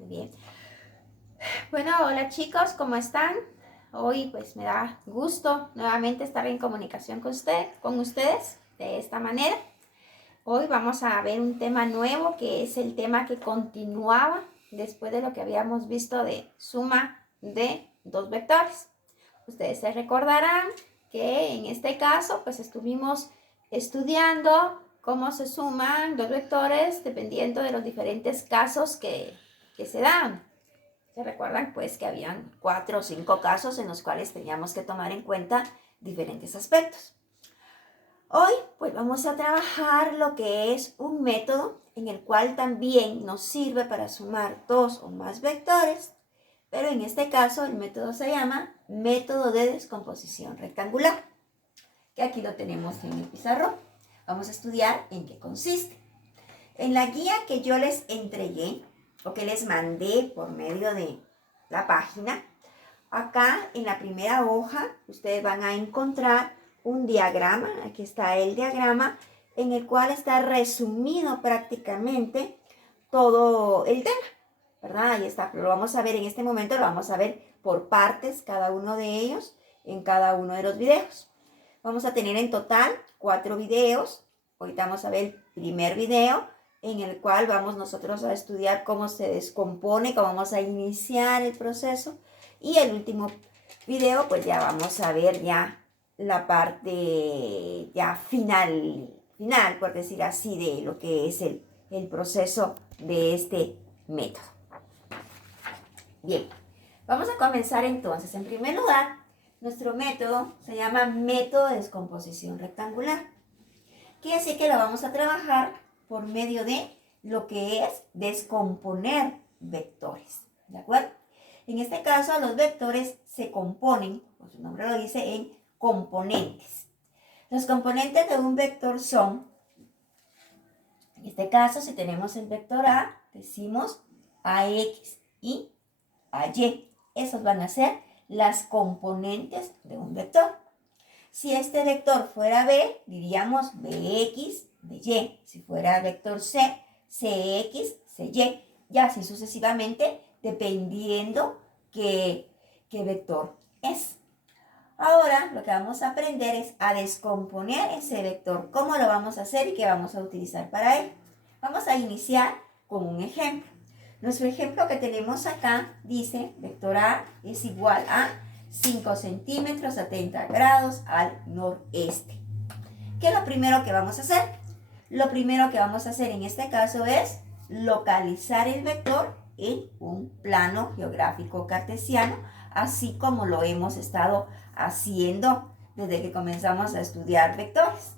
Muy bien. Bueno, hola chicos, ¿cómo están? Hoy pues me da gusto nuevamente estar en comunicación con ustedes de esta manera. Hoy vamos a ver un tema nuevo que es el tema que continuaba después de lo que habíamos visto de suma de dos vectores. Ustedes se recordarán que en este caso pues estuvimos estudiando cómo se suman dos vectores dependiendo de los diferentes casos que se dan. Se recuerdan pues que habían 4 o 5 casos en los cuales teníamos que tomar en cuenta diferentes aspectos. Hoy pues vamos a trabajar lo que es un método en el cual también nos sirve para sumar dos o más vectores, pero en este caso el método se llama método de descomposición rectangular, que aquí lo tenemos en el pizarrón. Vamos a estudiar en qué consiste. En la guía que yo les entregué o que les mandé por medio de la página, acá en la primera hoja ustedes van a encontrar un diagrama. Aquí está el diagrama en el cual está resumido prácticamente todo el tema, ¿verdad? Ahí está, pero lo vamos a ver en este momento, lo vamos a ver por partes, cada uno de ellos, en cada uno de los videos. Vamos a tener en total 4 videos. Ahorita vamos a ver el primer video, en el cual vamos nosotros a estudiar cómo se descompone, cómo vamos a iniciar el proceso. Y el último video, pues ya vamos a ver ya la parte ya final, por decir así, de lo que es el proceso de este método. Bien, vamos a comenzar entonces. En primer lugar, nuestro método se llama método de descomposición rectangular. Quiere decir que lo vamos a trabajar por medio de lo que es descomponer vectores, ¿de acuerdo? En este caso, los vectores se componen, como su nombre lo dice, en componentes. Los componentes de un vector son, en este caso, si tenemos el vector A, decimos AX y AY. Esos van a ser las componentes de un vector. Si este vector fuera B, diríamos BX, BY. Si fuera vector C, CX, CY. Y así sucesivamente, dependiendo qué vector es. Ahora lo que vamos a aprender es a descomponer ese vector. ¿Cómo lo vamos a hacer y qué vamos a utilizar para él? Vamos a iniciar con un ejemplo. Nuestro ejemplo que tenemos acá dice, vector A es igual a 5 centímetros a 30 grados al noreste. ¿Qué es lo primero que vamos a hacer? Lo primero que vamos a hacer en este caso es localizar el vector en un plano geográfico cartesiano, así como lo hemos estado haciendo desde que comenzamos a estudiar vectores.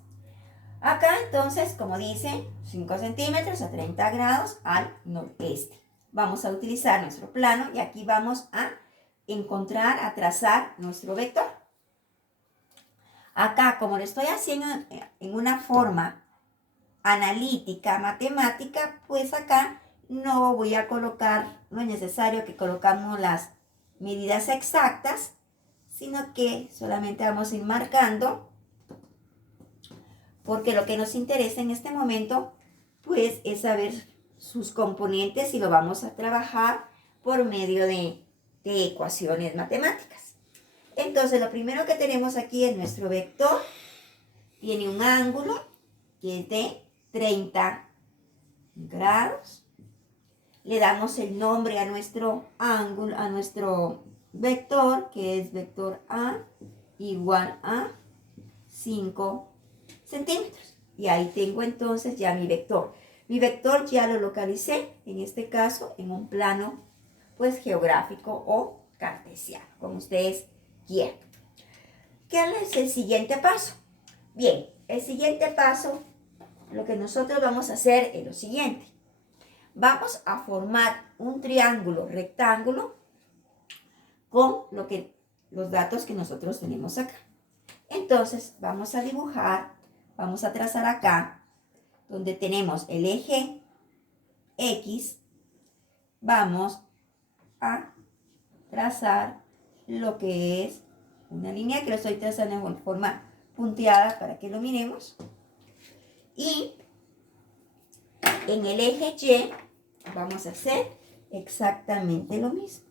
Acá entonces, como dice, 5 centímetros a 30 grados al noreste. Vamos a utilizar nuestro plano y aquí vamos a encontrar, a trazar nuestro vector. Acá, como lo estoy haciendo en una forma analítica, matemática, pues acá no voy a colocar, no es necesario que colocamos las medidas exactas, sino que solamente vamos a ir marcando, porque lo que nos interesa en este momento, pues es saber sus componentes y lo vamos a trabajar por medio de ecuaciones matemáticas. Entonces, lo primero que tenemos aquí es nuestro vector. Tiene un ángulo que es de 30 grados. Le damos el nombre a nuestro ángulo, a nuestro vector, que es vector A igual a 5 centímetros. Y ahí tengo entonces ya mi vector. Mi vector ya lo localicé, en este caso, en un plano pues geográfico o cartesiano, como ustedes quieran. ¿Qué es el siguiente paso? Bien, el siguiente paso, lo que nosotros vamos a hacer es lo siguiente. Vamos a formar un triángulo rectángulo con los datos que nosotros tenemos acá. Entonces, vamos a dibujar, vamos a trazar acá, donde tenemos el eje X, vamos a trazar lo que es una línea que lo estoy trazando en forma punteada para que lo miremos. Y en el eje Y vamos a hacer exactamente lo mismo.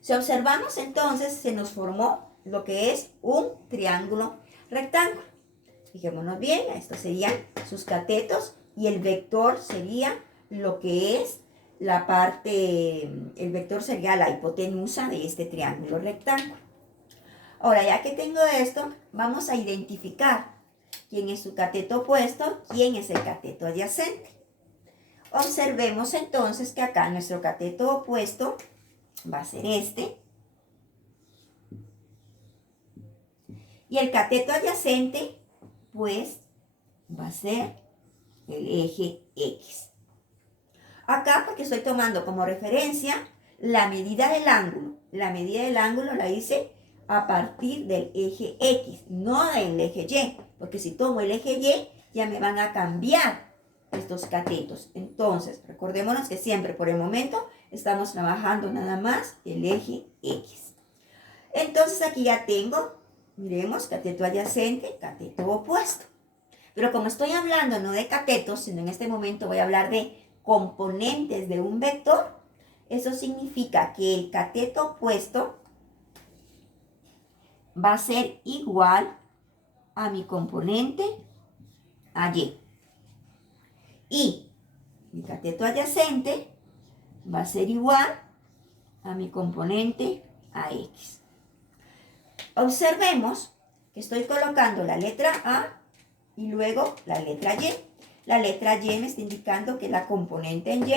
Si observamos entonces, se nos formó lo que es un triángulo rectángulo. Fijémonos bien, estos serían sus catetos y el vector sería lo que es la parte, el vector sería la hipotenusa de este triángulo rectángulo. Ahora, ya que tengo esto, vamos a identificar quién es su cateto opuesto, quién es el cateto adyacente. Observemos entonces que acá nuestro cateto opuesto va a ser este. Y el cateto adyacente, pues, va a ser el eje X. Acá, porque estoy tomando como referencia la medida del ángulo. La medida del ángulo la hice a partir del eje X, no del eje Y. Porque si tomo el eje Y, ya me van a cambiar estos catetos. Entonces, recordémonos que siempre por el momento estamos trabajando nada más el eje X. Entonces aquí ya tengo, miremos, cateto adyacente, cateto opuesto. Pero como estoy hablando no de catetos, sino en este momento voy a hablar de componentes de un vector, eso significa que el cateto opuesto va a ser igual a mi componente a Y. Y mi cateto adyacente va a ser igual a mi componente a X. Observemos que estoy colocando la letra A y luego la letra Y. La letra Y me está indicando que la componente en Y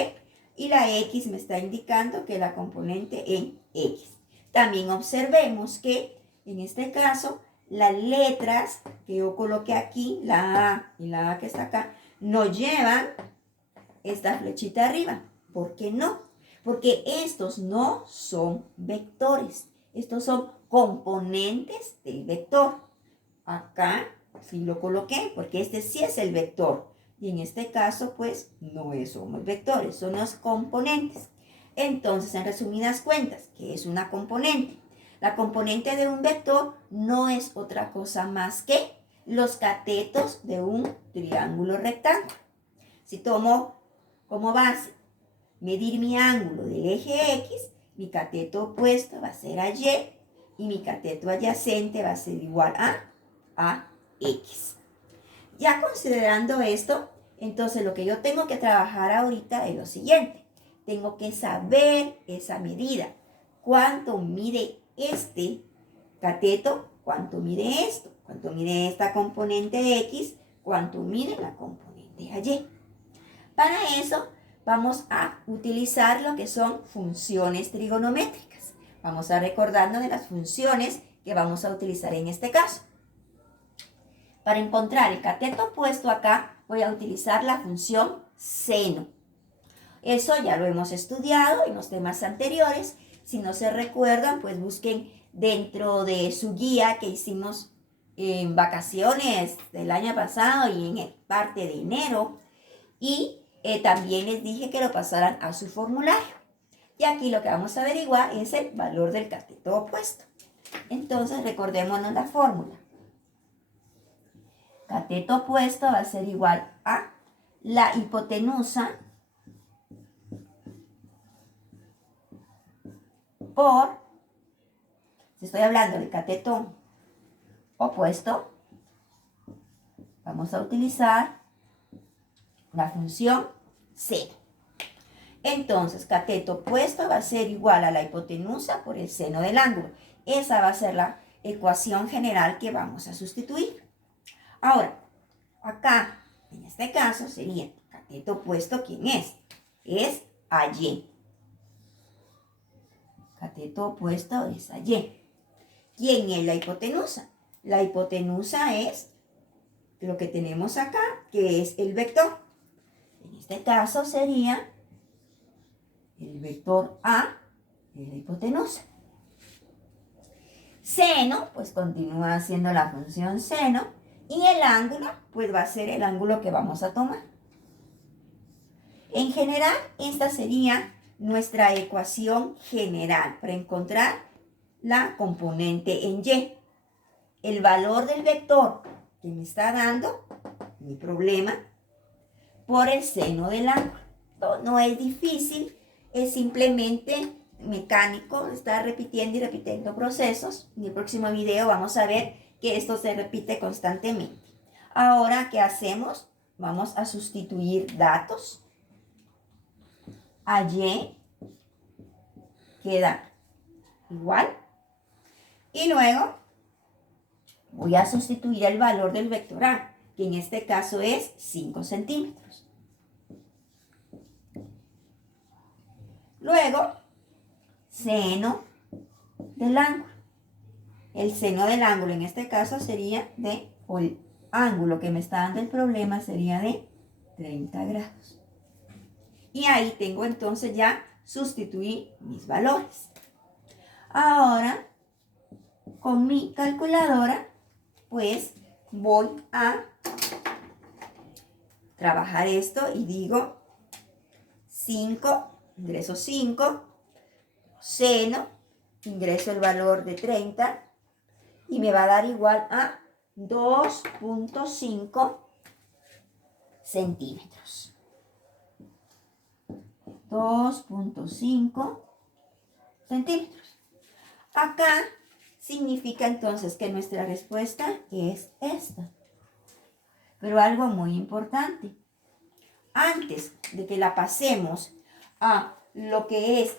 y la X me está indicando que la componente en X. También observemos que en este caso las letras que yo coloqué aquí, la A y la A que está acá, no llevan esta flechita arriba. ¿Por qué no? Porque estos no son vectores. Estos son componentes del vector. Acá sí lo coloqué porque este sí es el vector. Y en este caso, pues, no somos vectores, son los componentes. Entonces, en resumidas cuentas, ¿qué es una componente? La componente de un vector no es otra cosa más que los catetos de un triángulo rectángulo. Si tomo como base medir mi ángulo del eje X, mi cateto opuesto va a ser a Y y mi cateto adyacente va a ser igual a X. Ya considerando esto, entonces lo que yo tengo que trabajar ahorita es lo siguiente. Tengo que saber esa medida. ¿Cuánto mide este cateto? ¿Cuánto mide esto? ¿Cuánto mide esta componente X? ¿Cuánto mide la componente Y? Para eso vamos a utilizar lo que son funciones trigonométricas. Vamos a recordarnos de las funciones que vamos a utilizar en este caso. Para encontrar el cateto opuesto acá, voy a utilizar la función seno. Eso ya lo hemos estudiado en los temas anteriores. Si no se recuerdan, pues busquen dentro de su guía que hicimos en vacaciones del año pasado y en parte de enero. Y también les dije que lo pasaran a su formulario. Y aquí lo que vamos a averiguar es el valor del cateto opuesto. Entonces recordémonos la fórmula. Cateto opuesto va a ser igual a la hipotenusa por, si estoy hablando del cateto opuesto, vamos a utilizar la función seno. Entonces, cateto opuesto va a ser igual a la hipotenusa por el seno del ángulo. Esa va a ser la ecuación general que vamos a sustituir. Ahora, acá, en este caso, sería cateto opuesto, ¿quién es? Es a Y. Cateto opuesto es a Y. ¿Quién es la hipotenusa? La hipotenusa es lo que tenemos acá, que es el vector. En este caso sería el vector A de la hipotenusa. Seno, pues continúa siendo la función seno. Y el ángulo, pues va a ser el ángulo que vamos a tomar. En general, esta sería nuestra ecuación general para encontrar la componente en Y. El valor del vector que me está dando mi problema por el seno del ángulo. No es difícil, es simplemente mecánico, estar repitiendo y repitiendo procesos. En el próximo video vamos a ver que esto se repite constantemente. Ahora, ¿qué hacemos? Vamos a sustituir datos. A Y queda igual. Y luego voy a sustituir el valor del vector A, que en este caso es 5 centímetros. Luego, seno del ángulo. El seno del ángulo en este caso sería o el ángulo que me está dando el problema sería de 30 grados. Y ahí tengo entonces ya sustituí mis valores. Ahora, con mi calculadora, pues voy a trabajar esto y digo 5, ingreso 5, seno, ingreso el valor de 30 y me va a dar igual a 2.5 centímetros. 2.5 centímetros. Acá significa entonces que nuestra respuesta es esta. Pero algo muy importante. Antes de que la pasemos a lo que es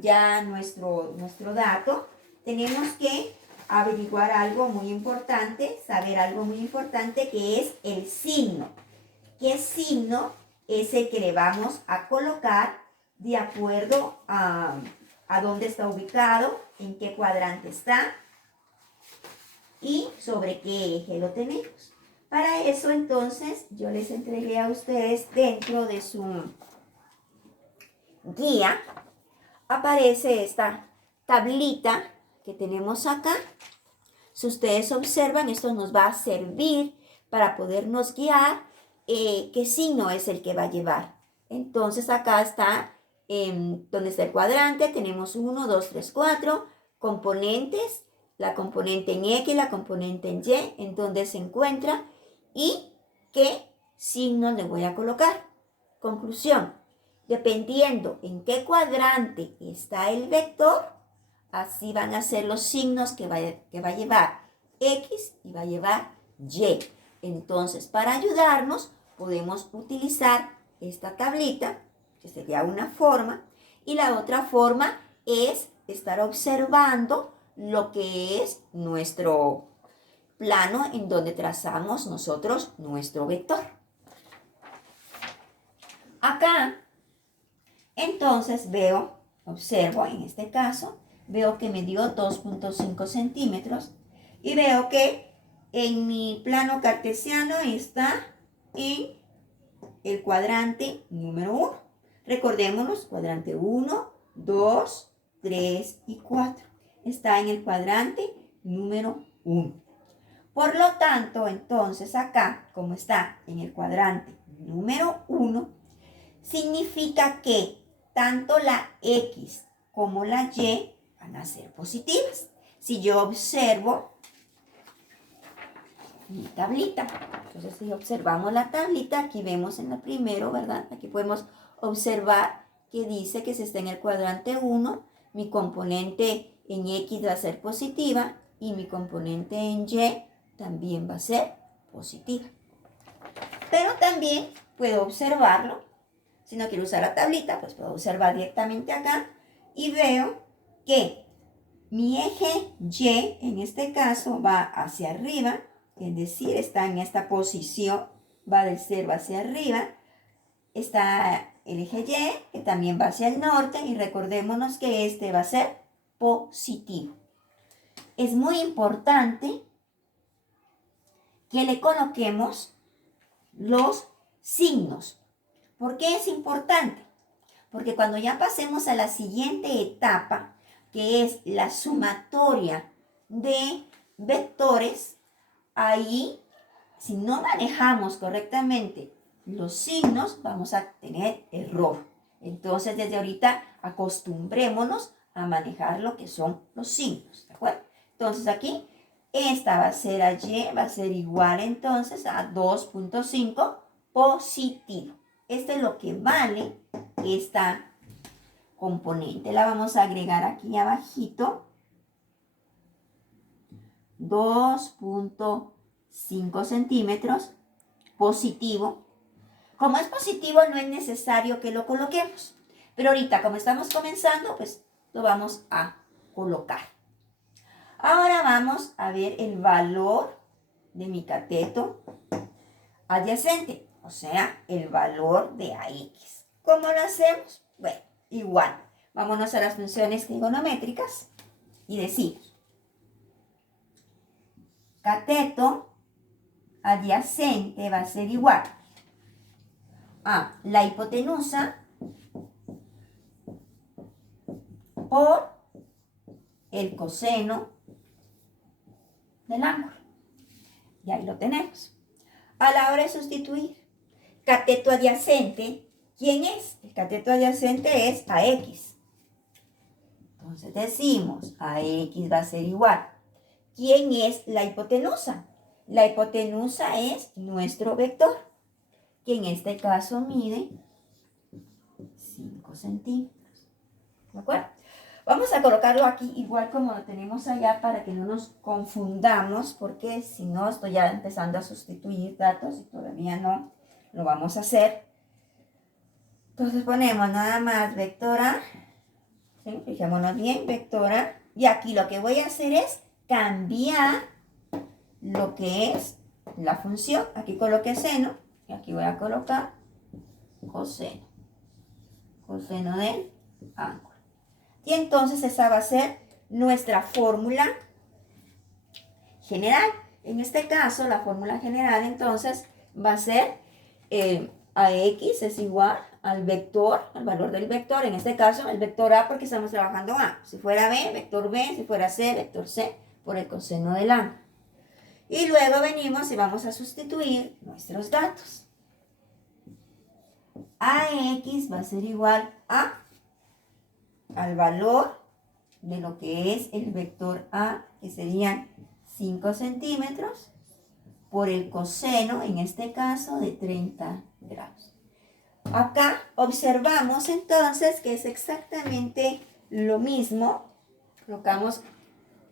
ya nuestro dato, tenemos que averiguar algo muy importante, saber algo muy importante que es el signo. ¿Qué signo es el que le vamos a colocar de acuerdo a dónde está ubicado, en qué cuadrante está y sobre qué eje lo tenemos? Para eso entonces yo les entregué a ustedes dentro de su guía, aparece esta tablita que tenemos acá. Si ustedes observan, esto nos va a servir para podernos guiar qué signo es el que va a llevar. Entonces acá está, donde está el cuadrante, tenemos 1, 2, 3, 4 componentes, la componente en X, la componente en Y, en donde se encuentra y qué signo le voy a colocar. Conclusión, dependiendo en qué cuadrante está el vector, así van a ser los signos que va a llevar X y va a llevar Y. Entonces, para ayudarnos, podemos utilizar esta tablita, que sería una forma, y la otra forma es estar observando lo que es nuestro plano en donde trazamos nosotros nuestro vector. Acá, entonces observo en este caso, veo que me dio 2.5 centímetros y veo que en mi plano cartesiano está en el cuadrante número 1. Recordémonos, cuadrante 1, 2, 3 y 4. Está en el cuadrante número 1. Por lo tanto, entonces acá, como está en el cuadrante número 1, significa que tanto la X como la Y van a ser positivas. Si yo observo mi tablita, entonces si observamos la tablita, aquí vemos en el primero, ¿verdad? Aquí podemos observar que dice que si está en el cuadrante 1, mi componente en X va a ser positiva y mi componente en Y también va a ser positiva. Pero también puedo observarlo. Si no quiero usar la tablita, pues puedo observar directamente acá y veo que mi eje Y en este caso va hacia arriba, es decir, está en esta posición, va del 0 hacia arriba. Está el eje Y, que también va hacia el norte, y recordémonos que este va a ser positivo. Es muy importante que le coloquemos los signos. ¿Por qué es importante? Porque cuando ya pasemos a la siguiente etapa, que es la sumatoria de vectores, ahí, si no manejamos correctamente los signos, vamos a tener error. Entonces, desde ahorita, acostumbrémonos a manejar lo que son los signos, ¿de acuerdo? Entonces, aquí, esta va a ser a Y, va a ser igual entonces a 2.5 positivo. Esto es lo que vale esta componente. La vamos a agregar aquí abajito. 2.5 centímetros positivo. Como es positivo, no es necesario que lo coloquemos. Pero ahorita, como estamos comenzando, pues lo vamos a colocar. Ahora vamos a ver el valor de mi cateto adyacente, o sea, el valor de AX. ¿Cómo lo hacemos? Bueno, igual. Vámonos a las funciones trigonométricas y decimos cateto adyacente va a ser igual a la hipotenusa por el coseno del ángulo. Y ahí lo tenemos. A la hora de sustituir, cateto adyacente, ¿quién es? El cateto adyacente es AX. Entonces decimos, AX va a ser igual. ¿Quién es la hipotenusa? La hipotenusa es nuestro vector, que en este caso mide 5 centímetros. ¿De acuerdo? Vamos a colocarlo aquí igual como lo tenemos allá para que no nos confundamos, porque si no estoy ya empezando a sustituir datos y todavía no lo vamos a hacer. Entonces ponemos nada más vector A, ¿sí? Fijémonos bien, vector A, y aquí lo que voy a hacer es cambiar lo que es la función. Aquí coloqué seno y aquí voy a colocar coseno, coseno del ángulo. Y entonces esa va a ser nuestra fórmula general. En este caso, la fórmula general entonces va a ser AX es igual al vector, al valor del vector. En este caso, el vector A porque estamos trabajando A. Si fuera B, vector B. Si fuera C, vector C por el coseno del ángulo. Y luego venimos y vamos a sustituir nuestros datos. AX va a ser igual al valor de lo que es el vector A, que serían 5 centímetros, por el coseno, en este caso, de 30 grados. Acá observamos entonces que es exactamente lo mismo. Colocamos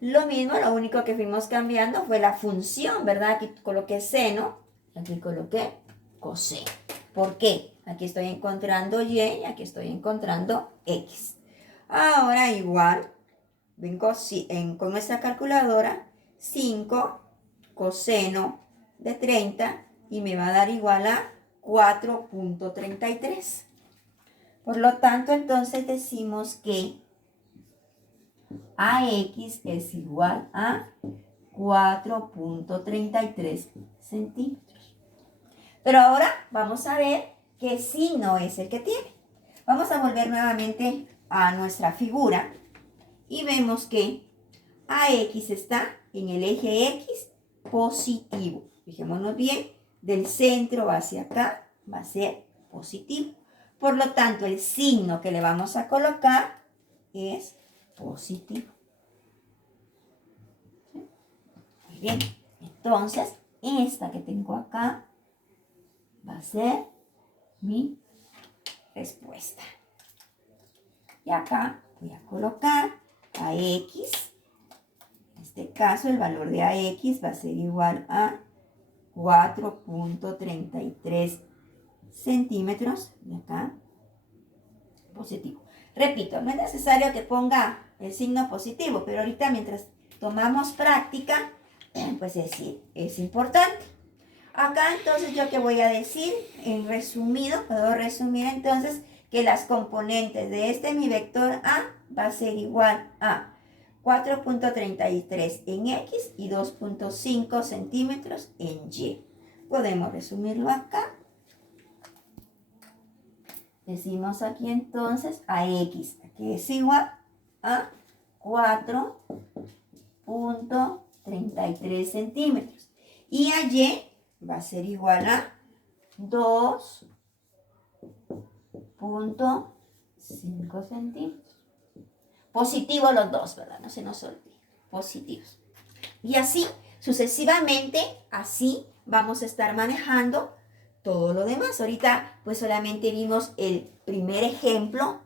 lo mismo, lo único que fuimos cambiando fue la función, ¿verdad? Aquí coloqué seno, aquí coloqué coseno. ¿Por qué? Aquí estoy encontrando y aquí estoy encontrando X. Ahora igual, vengo con nuestra calculadora, 5 coseno de 30 y me va a dar igual a 4.33. Por lo tanto, entonces decimos que AX es igual a 4.33 centímetros. Pero ahora vamos a ver qué signo es el que tiene. Vamos a volver nuevamente a nuestra figura y vemos que AX está en el eje X positivo. Fijémonos bien, del centro hacia acá va a ser positivo. Por lo tanto, el signo que le vamos a colocar es positivo. Muy bien, entonces esta que tengo acá va a ser mi respuesta. Y acá voy a colocar AX. En este caso, el valor de AX va a ser igual a 4.33 centímetros. De acá, positivo. Repito, no es necesario que ponga el signo positivo, pero ahorita mientras tomamos práctica, pues es importante. Acá entonces yo que voy a decir, en resumido, puedo resumir entonces que las componentes de mi vector A va a ser igual a 4.33 en X y 2.5 centímetros en Y. Podemos resumirlo acá. Decimos aquí entonces a X, que es igual a 4.33 centímetros. Y a Y va a ser igual a 2.5 centímetros. Positivos los dos, ¿verdad? No se nos olvide. Positivos. Y así, sucesivamente, así vamos a estar manejando todo lo demás. Ahorita pues solamente vimos el primer ejemplo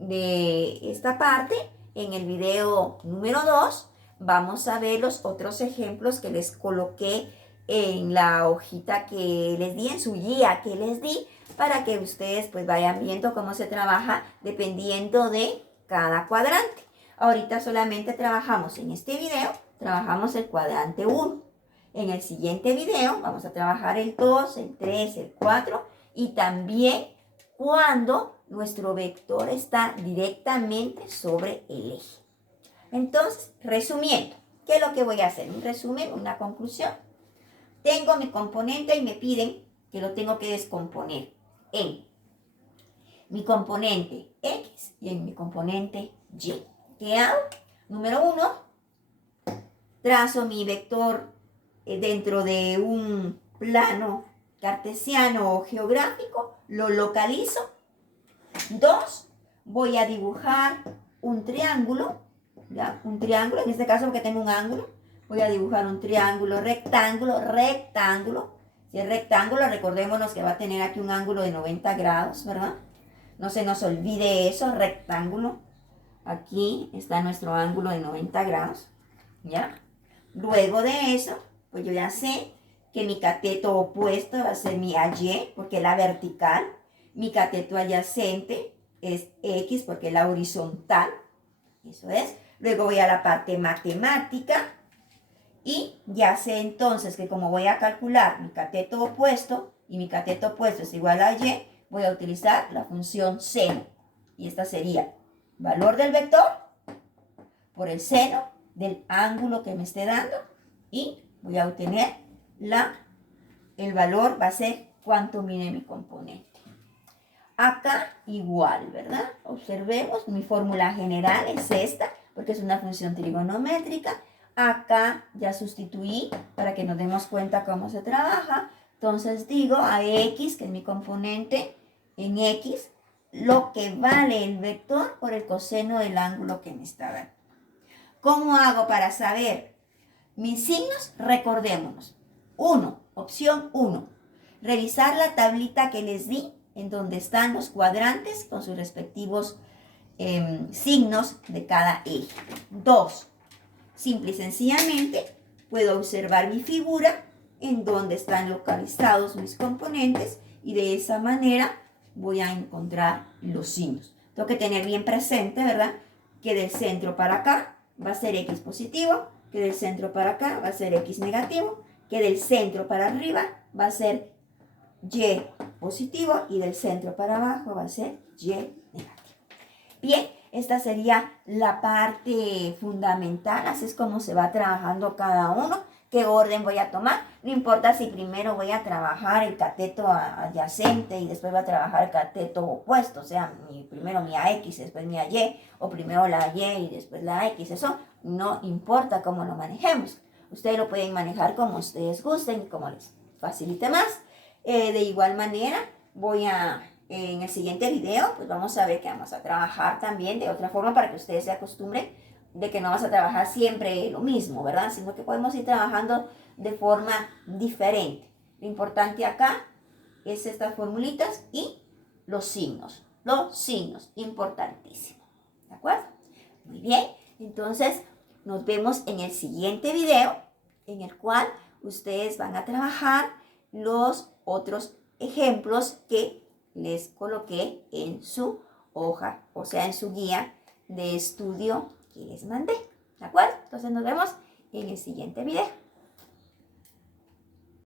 de esta parte. En el video número 2 vamos a ver los otros ejemplos que les coloqué en la hojita que les di, en su guía que les di, para que ustedes pues vayan viendo cómo se trabaja dependiendo de cada cuadrante. Ahorita solamente trabajamos en este video, trabajamos el cuadrante 1. En el siguiente video vamos a trabajar el 2, el 3, el 4 y también cuando nuestro vector está directamente sobre el eje. Entonces, resumiendo, ¿qué es lo que voy a hacer? Un resumen, una conclusión. Tengo mi componente y me piden que lo tengo que descomponer en mi componente X y en mi componente Y. ¿Qué hago? Número 1, trazo mi vector dentro de un plano cartesiano o geográfico, lo localizo. 2, voy a dibujar un triángulo, ¿ya? Un triángulo, en este caso porque tengo un ángulo, voy a dibujar un triángulo, rectángulo. Si es rectángulo, recordémonos que va a tener aquí un ángulo de 90 grados, ¿verdad? No se nos olvide eso, rectángulo. Aquí está nuestro ángulo de 90 grados, ¿ya? Luego de eso, pues yo ya sé que mi cateto opuesto va a ser mi AY, porque es la vertical. Mi cateto adyacente es X, porque es la horizontal. Eso es. Luego voy a la parte matemática. Y ya sé entonces que como voy a calcular mi cateto opuesto, y mi cateto opuesto es igual a Y, voy a utilizar la función seno. Y esta sería valor del vector por el seno del ángulo que me esté dando. Y voy a obtener el valor, va a ser cuánto mide mi componente. Acá igual, ¿verdad? Observemos, mi fórmula general es esta, porque es una función trigonométrica. Acá ya sustituí para que nos demos cuenta cómo se trabaja. Entonces digo a X, que es mi componente, en X, lo que vale el vector por el coseno del ángulo que me está dando. ¿Cómo hago para saber mis signos? Recordémonos. 1, opción 1, revisar la tablita que les di, en donde están los cuadrantes con sus respectivos signos de cada eje. 2, simple y sencillamente puedo observar mi figura en donde están localizados mis componentes y de esa manera voy a encontrar los signos. Tengo que tener bien presente, ¿verdad? Que del centro para acá va a ser X positivo, que del centro para acá va a ser X negativo, que del centro para arriba va a ser Y positivo y del centro para abajo va a ser Y negativo. Bien, esta sería la parte fundamental, así es como se va trabajando cada uno. ¿Qué orden voy a tomar? No importa si primero voy a trabajar el cateto adyacente y después voy a trabajar el cateto opuesto, o sea, primero mi AX, después mi AY, o primero la Y y después la X. Eso no importa cómo lo manejemos. Ustedes lo pueden manejar como ustedes gusten y como les facilite más. De igual manera, en el siguiente video, pues vamos a ver que vamos a trabajar también de otra forma para que ustedes se acostumbren de que no vas a trabajar siempre lo mismo, ¿verdad? Sino que podemos ir trabajando de forma diferente. Lo importante acá es estas formulitas y los signos. Los signos, importantísimo. ¿De acuerdo? Muy bien. Entonces, nos vemos en el siguiente video, en el cual ustedes van a trabajar los otros ejemplos que les coloqué en su hoja, o sea, en su guía de estudio que les mandé. ¿De acuerdo? Entonces nos vemos en el siguiente video.